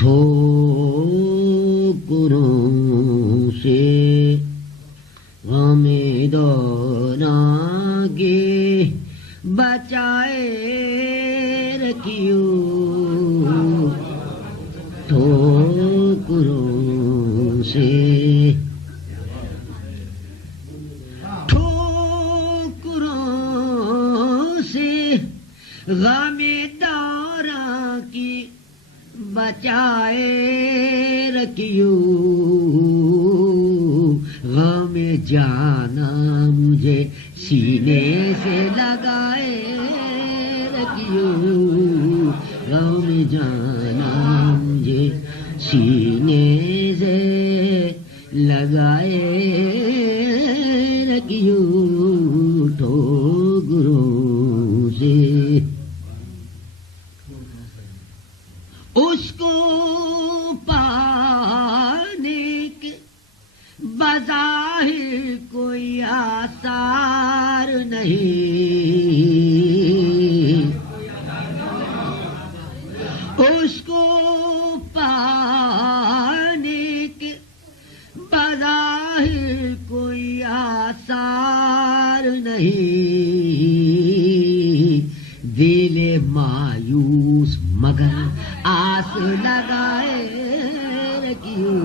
ٹھوکروں سے غم دوران کے بچائے رکھیو ٹھوکروں سے غم دوران کی بچائے رکھیو غم جانا مجھے سینے سے لگائے رکھیو غم جانا مجھے سینے سے لگائے رکھیو ٹھوکروں سے اس کو پانے کے بظاہر کوئی آثار نہیں اس کو پانے کے بظاہر کوئی آثار نہیں دل مایوس مگر آس لگائے رکھیو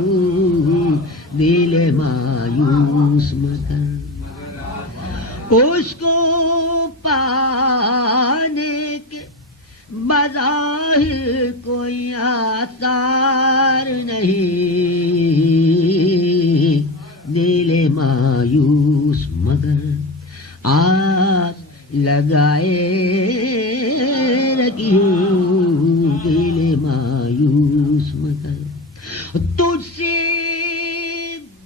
دل مایوس مگر اس کو پانے کے بظاہر کوئی آثار نہیں دل مایوس مگر آس لگائے رکھیو دل مایوس مگر تجھ سے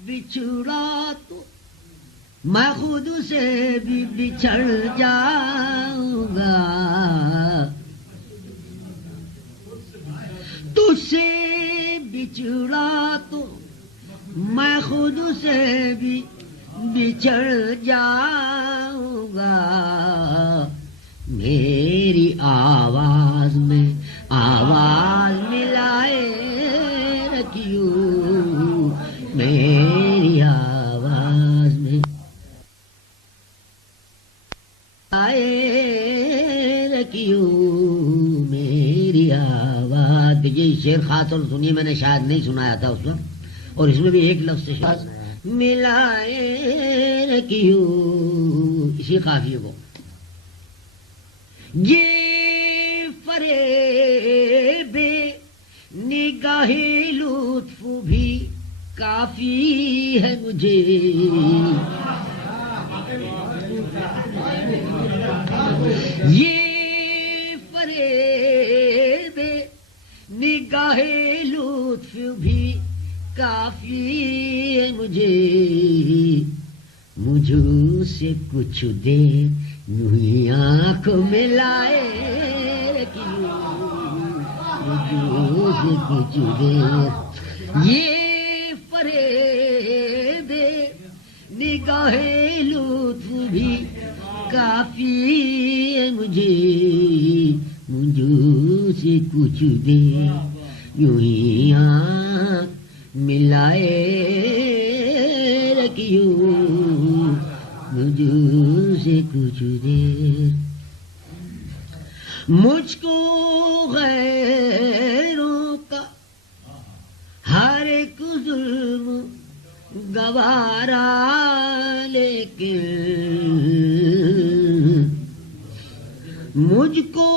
بچھڑا تو میں خود سے بھی بچھڑ جاؤں گا تجھ سے بچھڑا تو میں خود سے بھی بچھڑ جاؤں گا میری آواز میں آواز ملائے رکھیو میری آواز میں آئے رکھیو میری آواز یہ شعر خاص طور سنیے میں نے شاید نہیں سنایا تھا اس وقت اور اس میں بھی ایک لفظ سے شاید ملائے رکھیو اسی قافیے کو یہ فریب نگاہ لطف بھی کافی ہے مجھے یہ فریب نگاہ لطف بھی کافی ہے مجھے مجھ سے کچھ دیر یوں ہی آنکھ ملائے مجھ سے کچھ دیر یہ فریب نگاہ لطف بھی کافی ہے مجھے مجھ سے کچھ دیر یوں ہی آنکھ ملائے رکھیو مجھ سے کچھ دیر مجھ کو غیروں کا ہر ایک ظلم گوارا لیکن مجھ کو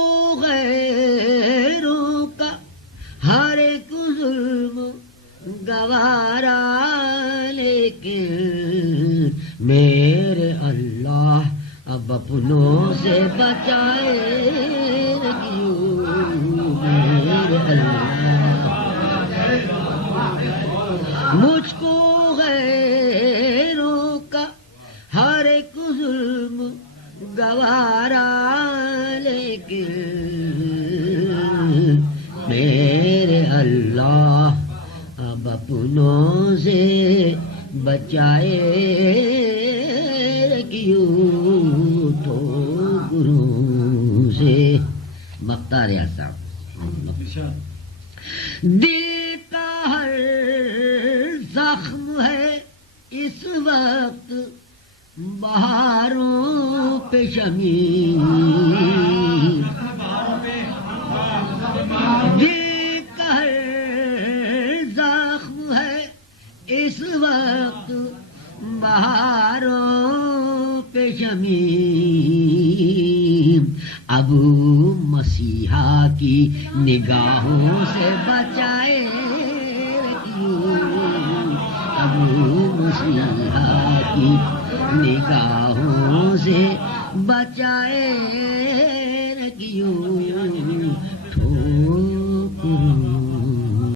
غیروں کا ہر ایک ظلم گوارا لیکن میرے اللہ اب اپنوں سے بچائے رکھیو میرے اللہ مجھ کو غیروں کا ہر ایک ظلم گوارا لیکن میرے اللہ اب اپنوں سے بچائے رکھیو ٹھوکروں سے مختار صاحب دل کا ہر زخم ہے اس وقت بہاروں پہ شمیم، دل کا ہر زخم ہے اس وقت بہاروں پہ شمیم، ابو مسیحا کی نگاہوں سے بچائے رکھیے، ابو مسیحا کی نگاہوں سے بچائے رکھیو۔